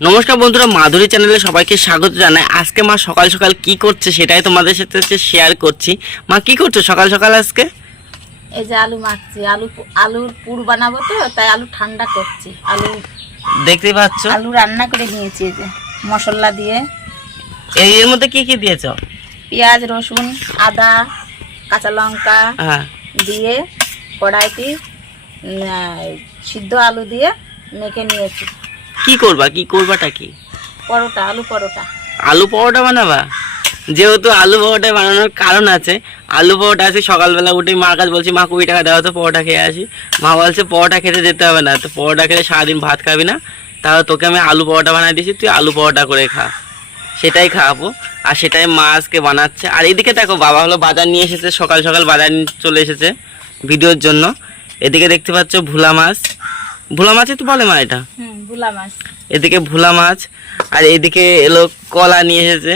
নমস্কার বন্ধুরা মাধুরী চ্যানেলে সবাইকে স্বাগত জানাই। আজকে মা সকাল সকাল কি করছে সেটাই তোমাদের সাথে শেয়ার করছি। মা কি করছ সকাল সকাল আজকে? এই যে আলু মাখছি। আলু আলুর পুর বানাবো তো তাই আলু ঠান্ডা করছি। আলু দেখতে পাচ্ছ? আলু রান্না করে নিয়েছি এই যে মশলা দিয়ে। এই এর মধ্যে কি কি দিয়েছ? পেঁয়াজ রসুন আদা কাঁচা লঙ্কা হ্যাঁ। দিয়ে কড়াইতে সিদ্ধ আলু দিয়ে মেখে নিয়েছি। কি করবা? কি করবাটা কি? পরোটা আলু পরোটা। আলু পরোটা বানাবা? যেহেতু আলু পরোটা বানানোর কারণ আছে আলু পরোটা আছে সকালবেলা উঠে মার কাছে বলছি মা কুড়ি টাকা দেওয়া তো পরোটা খেয়ে আসি। মা বলছে পরোটা খেতে যেতে হবে না। তো পরোটা খেলে সারাদিন ভাত খাবি না? তাহলে তোকে আমি আলু পরোটা বানাই দিয়েছি তুই আলু পরোটা করে খা। সেটাই খাওয়াবো আর সেটাই মা আজকে বানাচ্ছে। আর এদিকে দেখো বাবা হলো বাজার নিয়ে এসেছে সকাল সকাল বাজার নিয়ে চলে এসেছে ভিডিওর জন্য। এদিকে দেখতে পাচ্ছ ভোলা মাছ। ভোলা মাছই তো বলে মা এটা? মাছ। এদিকে ভোলা মাছ আর এদিকে এলো কলা নিয়ে এসেছে।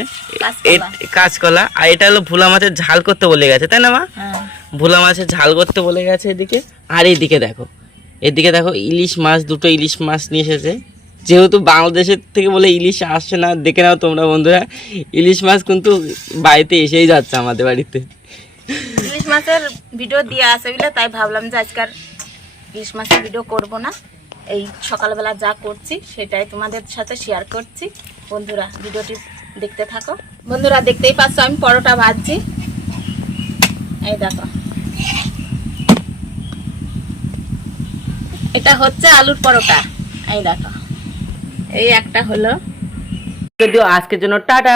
কাঁচকলা। আর এটা হলো ভোলা মাছের ঝাল করতে বলে গেছে তাই না মা? হ্যাঁ। ভোলা মাছের ঝাল করতে বলে গেছে এদিকে। আর এদিকে দেখো এদিকে দেখো ইলিশ মাছ দুটো ইলিশ মাছ নিয়ে এসেছে। যেহেতু বাংলাদেশের থেকে বলে ইলিশ আসছে না দেখে নাও তোমরা বন্ধুরা ইলিশ মাছ কিন্তু বাড়িতে এসেই যাচ্ছে আমাদের বাড়িতে। ইলিশ মাছের ভিডিও দিয়ে আসে বলে তাই ভাবলাম যে আজকাল ইলিশ মাছের ভিডিও করব না। এই সকালবেলা যা করছি সেটাই তোমাদের সাথে শেয়ার করছি। বন্ধুরা ভিডিওটি দেখতে থাকো। বন্ধুরা, দেখতেই পাচ্ছ আমি পরোটা ভাজছি। এই দেখো। এটা হচ্ছে আলুর পরোটা। এই দেখো। এই একটা হলো। যদিও আজকের জন্য টাটা।